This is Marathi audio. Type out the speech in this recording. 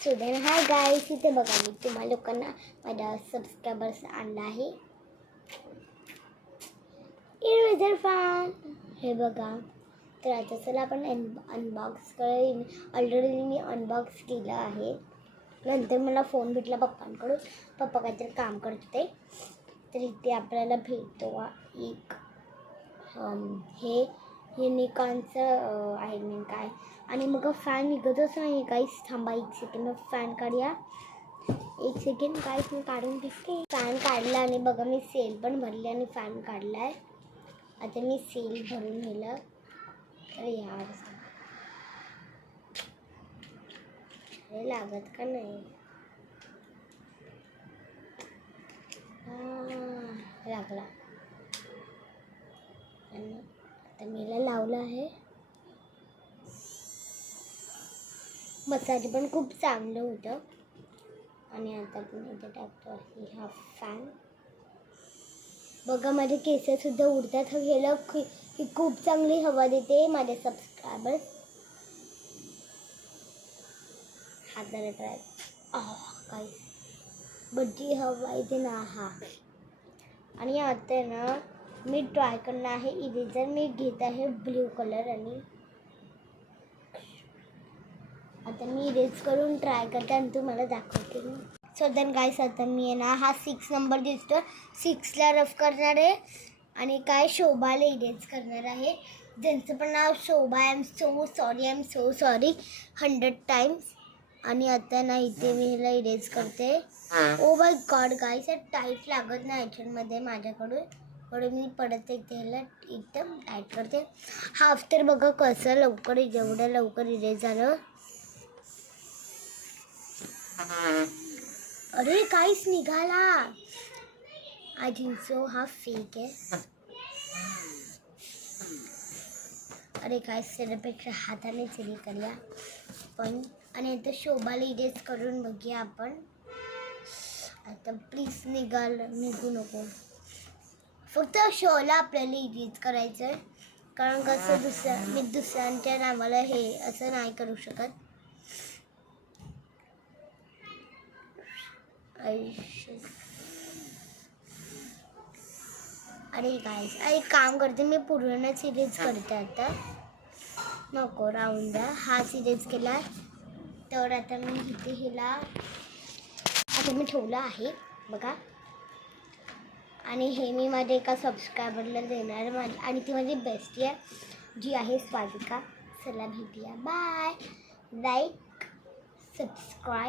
सो देन हाय गाईस, इथे बघा मी तुम्हाला लोकांना माझ्या सबस्क्रायबर्स आणला आहे इरेजर फॅन. हे बघा. तर आता चला आपण अनबॉक्स करेन. ऑलरेडी मी अनबॉक्स केलं आहे. नंतर मला फोन भेटला पप्पांकडून. पप्पा काहीतरी काम करत होते. तर इथे आपल्याला भेटतो एक हे युनिकॉर्नचं आहे मी काय. आणि मग फॅन निघतच नाही काहीच. थांबा एक सेकंड, फॅन काढूया. एक सेकंड काहीच मी काढून दिसते. फॅन काढला आणि बघा मी सेल पण भरली आणि फॅन काढला आहे. आता मी सेल भरून नेलं. अरे यार, अरे लागत का नाही. लागला. आणि आता मीला लावलं आहे. मसाज पण खूप चांगलं होतं. आणि आता आपण इथे टाकतो हा फॅन. बघा माझे केससुद्धा उडतात. ह्याला ही खूप चांगली हवा देते माझे सबस्क्रायबर्स. हा जरा ट्राय. काही बड्डी हवा येते ना. हा. आणि आता ना मी ट्राय करणार आहे इरेजर. मी घेत आहे ब्ल्यू कलर. आणि आता मी इरेज करून ट्राय करते आणि तुम्हाला दाखवते. सो देन गाईस, आता मी आहे ना हा 6 नंबर दिसतो 6ला रफ करणार आहे. आणि काय शोभाला इरेज करणार आहे. ज्यांचं पण नाव Shobha. I am so sorry 100 times. आणि आता ना इथे मी ह्याला इरेज करते. Oh my God guys, tight लागत नाही ॲक्च्युअलमध्ये माझ्याकडून. म्हणून मी परत एकदा ह्याला एकदम टाईट करते. हाफ तर बघा कसं लवकर, जेवढं लवकर इरेज झालं. अरे काहीच निघाला. आय थिंक सो हा फेक आहे. अरे काय, त्याच्यापेक्षा हातानेच इरेज करूया पण. आणि आता शोभाला इरेज करून बघूया आपण. आता प्लीज निघू नको. फक्त शोला आपल्याला इरेज करायचं आहे. कारण कसं मी दुसऱ्यांच्या नावाला हे असं नाही करू शकत. अरे गाईस, एक काम करते मी, पूर्णच इरेज करते आता. नको राहून द्या. हा इरेज केला. तर आता मी इथे ह्याला आता मी ठेवलं आहे बघा. आणि हे मी माझ्या एका सबस्क्रायबरला देणार. आणि ती माझी बेस्टी आहे जी आहे स्वातिका. चला भेटूया. बाय. Like, subscribe.